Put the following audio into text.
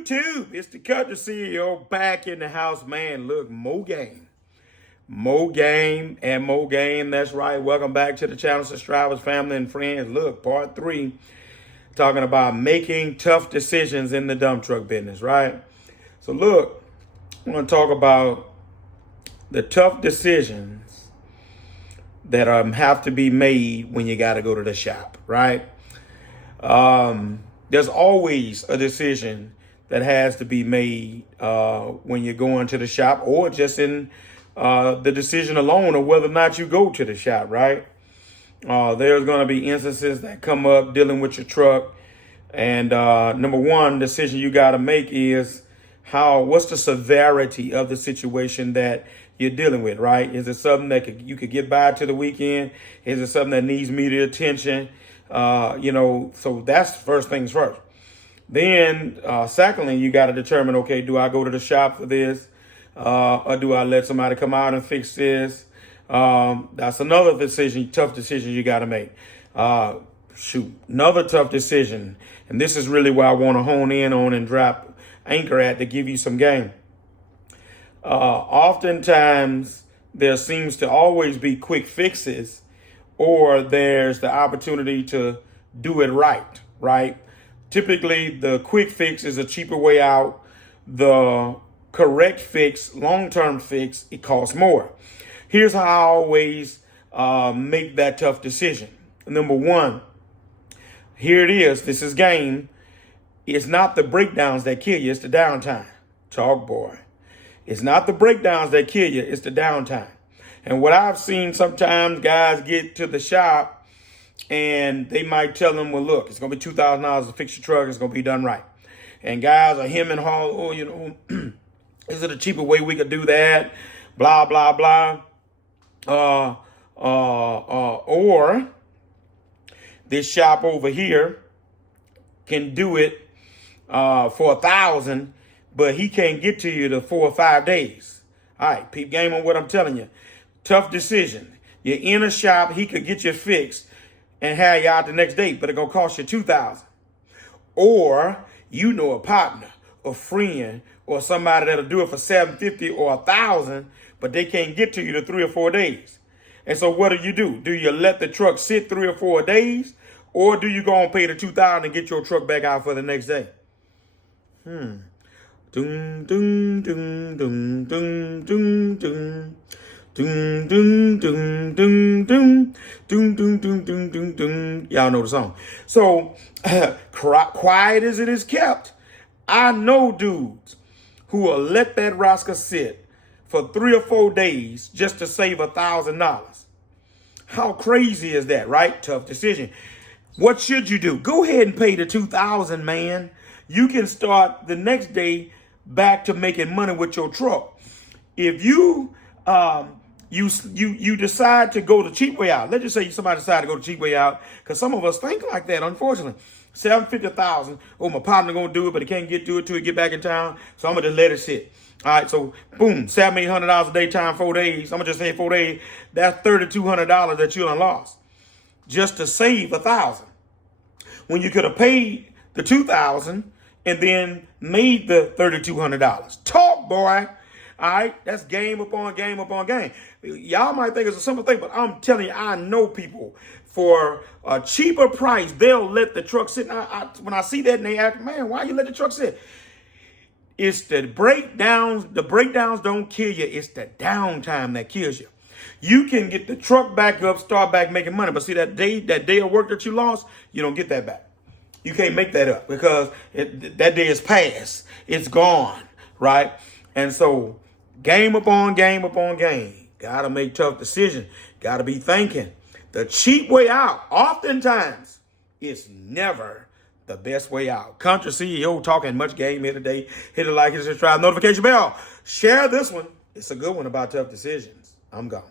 YouTube? It's the Country CEO back in the house, man. Look, Mo Game. Mo Game and Mo Game. That's right. Welcome back to the channel, subscribers, family, and friends. Look, part 3, talking about making tough decisions in the dump truck business, right? So look, I'm going to talk about the tough decisions that have to be made when you got to go to the shop, right? There's always a decision that has to be made when you're going to the shop, or just in the decision alone of whether or not you go to the shop, right? There's going to be instances that come up dealing with your truck. And number one decision you got to make is what's the severity of the situation that you're dealing with, right? Is it something that you could get by to the weekend? Is it something that needs immediate attention? So that's first things first. Then, secondly, you got to determine, okay, do I go to the shop for this? Or do I let somebody come out and fix this? That's another tough decision you got to make. Another tough decision. And this is really where I want to hone in on and drop anchor at to give you some game. Oftentimes, there seems to always be quick fixes, or there's the opportunity to do it right? Typically, the quick fix is a cheaper way out. The correct fix, long-term fix, it costs more. Here's how I always make that tough decision. Number one, here it is. This is game. It's not the breakdowns that kill you. It's the downtime. Talk, boy. It's not the breakdowns that kill you. It's the downtime. And what I've seen sometimes, guys get to the shop and they might tell them, well, look, it's going to be $2,000 to fix your truck. It's going to be done right. And guys are hemming and hawing, is it a cheaper way we could do that? Blah, blah, blah. Or this shop over here can do it for $1,000, but he can't get to you to 4 or 5 days. All right, peep game on what I'm telling you. Tough decision. You're in a shop, he could get you fixed and have you out the next day, but it's gonna cost you $2,000. Or you know a partner, a friend, or somebody that'll do it for $750 or $1,000, but they can't get to you to 3 or 4 days. And so what do? Do you let the truck sit 3 or 4 days, or do you go and pay the $2,000 and get your truck back out for the next day? Dun, dun, dun, dun, dun, dun, dun. Dun, dun, dun, dun, dun, dun, dun, dun, dun, dun, dun. Y'all know the song. So, quiet as it is kept, I know dudes who will let that rascal sit for 3 or 4 days just to save $1,000. How crazy is that, right? Tough decision. What should you do? Go ahead and pay the $2,000, man. You can start the next day back to making money with your truck. If you decide to go the cheap way out. Let's just say somebody decided to go the cheap way out, because some of us think like that, unfortunately. $750,000. Oh, my partner gonna do it, but he can't get to it till he get back in town, so I'm gonna just let it sit. All right, so boom, $700-800 a day times 4 days. I'm gonna just say 4 days. That's $3,200 that you done lost just to save $1,000. When you could have paid the $2,000 and then made the $3,200. Talk, boy. All right, that's game upon game upon game. Y'all might think it's a simple thing, but I'm telling you, I know people for a cheaper price, they'll let the truck sit. When I see that, and they ask, man, why you let the truck sit? It's the breakdowns. The breakdowns don't kill you. It's the downtime that kills you. You can get the truck back up, start back making money, but see that day of work that you lost, you don't get that back. You can't make that up because that day is past. It's gone, right? And so, game upon game upon game. Got to make tough decisions. Got to be thinking. The cheap way out, oftentimes, is never the best way out. Country CEO talking much game here today. Hit the like and subscribe, notification bell. Share this one. It's a good one about tough decisions. I'm gone.